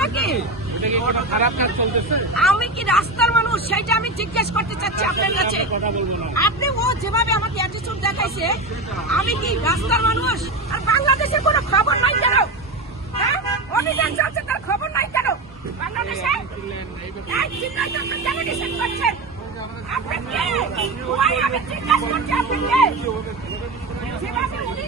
নাকি? খারাপ কাজ চলতেছে? আমি কি রাস্তার মানুষ সেটা আমি জিজ্ঞেস করতে চাচ্ছি আপনার কাছে। আপনি ও যেভাবে আমাকে অ্যাটিটিউড দেখাইছে, আমি কি রাস্তার মানুষ? আর বাংলাদেশে কোনো খবর নাই কেন? হ্যাঁ, অভিযান চলছে, তার খবর নাই কেন বাংলাদেশে? কেন নিষেধ করছেন? আপনি কে? আমি জিজ্ঞাসা করছি আপনি কে? যেভাবে উনি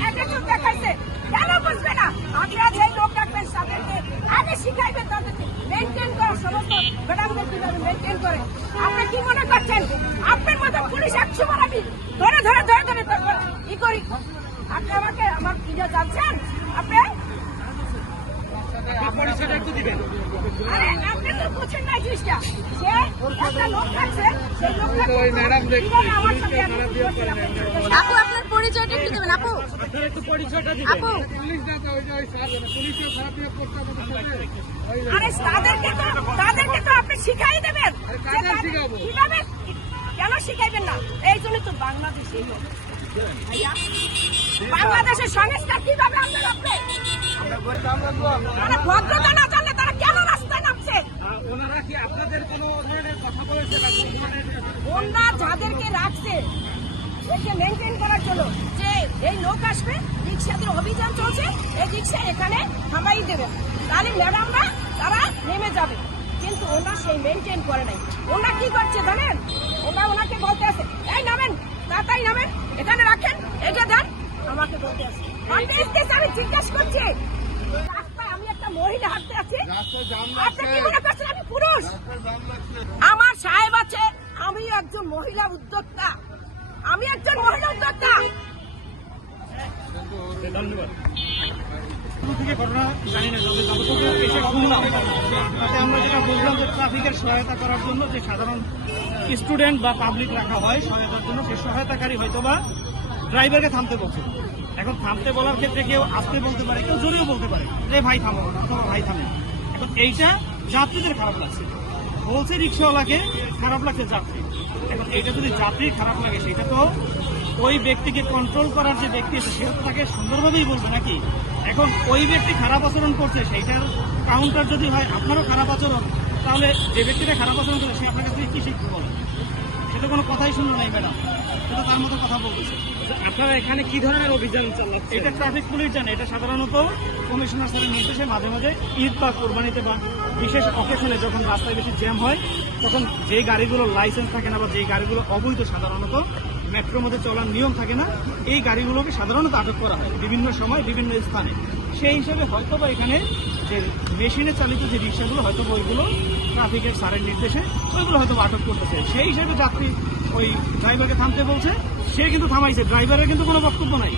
অ্যাটিটিউড দেখাইছে, কেন বুঝবে না? আপনারা যে লোক রাখবেন তাদেরকে আগে শিখাইবেন, তাদেরকে মেনটেন করা, সমস্ত ম্যাডামদের কিভাবে মেনটেন করে। আপনি কি মনে করছেন আপনার মতো পুলিশ 100 বার আমি ধরে ধরে ধরে ধরে তারপর ই করি? আপনি আমাকে আমার কিনা যাচ্ছেন? আপনি আরে আপনি তো বুঝছেন না জিনিসটা, যে একটা লোক থাকছে, সেই লোকটা আমার সাথে আপু আপনার পরিচয়টা একটু দেবেন আপু। আপু আরে তাদেরকে তো আপনি শিখাই দেবেন। কিভাবে কেন শিখাইবেন না? এই জন্য তো বাংলাদেশে বাংলাদেশের সংস্কার কিভাবে আনবেন আপনি? ভদ্রতা না জানলে তারা কেন রাস্তায় নামছে? ওনারা কি আপনাদের কোনো ধরনের কথা বলেছে? ওনারা যাদেরকে রাখছে একে মেনটেন করার জন্য, যে এই লোক আসবে, রিক্সাদের অভিযান চলছে, এই রিক্সা এখানে থামাই দেবেন, তাহলে ম্যাডামরা তারা নেমে যাবে। কিন্তু ওনারা সেই মেনটেন করে নাই। ওনারা কি করছে জানেন? ওনাকে বলতে আছে, এই নামেন, তাড়াতাড়ি নামেন, এখানে রাখেন, এটা দেন। আমাকে বলতে আছে, আমি জিজ্ঞাসা করছি, রাস্তায় আমি একটা মহিলা হাঁটতে আছি, আপনি কি মনে করছেন আমি পুরুষ? আমার সাহেব আছে, আমি একজন মহিলা উদ্যোক্তা, আমি একজন মহিলা উদ্যোক্তা। ঘটনা জানি না, এসে শুনলাম, তাতে আমরা যেটা বুঝলাম যে ট্রাফিকের সহায়তা করার জন্য যে সাধারণ স্টুডেন্ট বা পাবলিক রাখা হয় সহায়তার জন্য, সেই সহায়তাকারী হয়তো বা ড্রাইভারকে থামতে বলছে। এখন থামতে বলার ক্ষেত্রে কেউ আসতে বলতে পারে, কেউ জোরেও বলতে পারে যে ভাই থামো, অথবা ভাই থামে। এখন এইটা যাত্রীদের খারাপ লাগছে, বলছে রিক্সাওয়ালাকে খারাপ লাগছে যাত্রী। এখন এইটা যদি যাত্রীর খারাপ লাগে, সেটা তো ওই ব্যক্তিকে কন্ট্রোল করার যে ব্যক্তি আছে সে তো তাকে সুন্দরভাবেই বলবে নাকি? এখন ওই ব্যক্তি খারাপ আচরণ করছে, সেইটার কাউন্টার যদি হয় আপনারও খারাপ আচরণ, তাহলে যে ব্যক্তিটা খারাপ আচরণ করে সে আপনার কাছে কি শিখতে বলে? সেটা কোনো কথাই শুনলো নাই ম্যাডাম, সেটা তার মতো কথা বলতেছে। আপনারা এখানে কি ধরনের অভিযান চালাচ্ছেন? এটা ট্রাফিক পুলিশ জানে, এটা সাধারণত কমিশনার স্যারের নির্দেশে মাঝে মাঝে ঈদ বা কোরবানিতে বা বিশেষ অকেশনে যখন রাস্তায় বেশি জ্যাম হয়, তখন যে গাড়িগুলোর লাইসেন্স থাকে না বা যে গাড়িগুলো অবৈধ, সাধারণত মেট্রোর মধ্যে চলার নিয়ম থাকে না, এই গাড়িগুলোকে সাধারণত আটক করা হয় বিভিন্ন সময় বিভিন্ন স্থানে। সেই হিসেবে হয়তো বা এখানে যে মেশিনে চালিত যে রিক্সাগুলো হয়তো ওইগুলো ট্রাফিকের স্যারের নির্দেশে ওইগুলো হয়তো আটক করতেছে। সেই হিসেবে যাত্রী ওই ড্রাইভারকে থামতে বলছে, সে কিন্তু থামাইছে, ড্রাইভারের কিন্তু কোনো বক্তব্য নাই,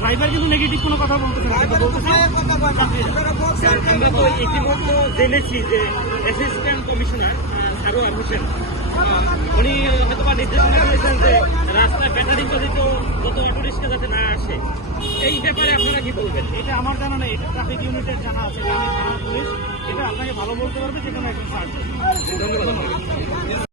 ড্রাইভার কিন্তু নেগেটিভ কোনো কথা বলতেছে না, কিন্তু বলতেছে। আমরা তো ইতিমধ্যে জেনেছি যে অ্যাসিস্ট্যান্ট কমিশনার সারোয়ার হোসেন উনি হয়তো বা নির্দেশনা দিয়েছেন যে রাস্তায় ব্যাটারি চালিত যত অটো রিক্সা যাতে না আসে, এই ব্যাপারে আপনারা কি বলবেন? এটা আমার জানা নেই, এটা ট্রাফিক ইউনিটের জানা আছে, আমি থানা পুলিশ, এটা আপনাকে ভালো বলতে পারবে যে কোনো একজন সার্চ। ধন্যবাদ।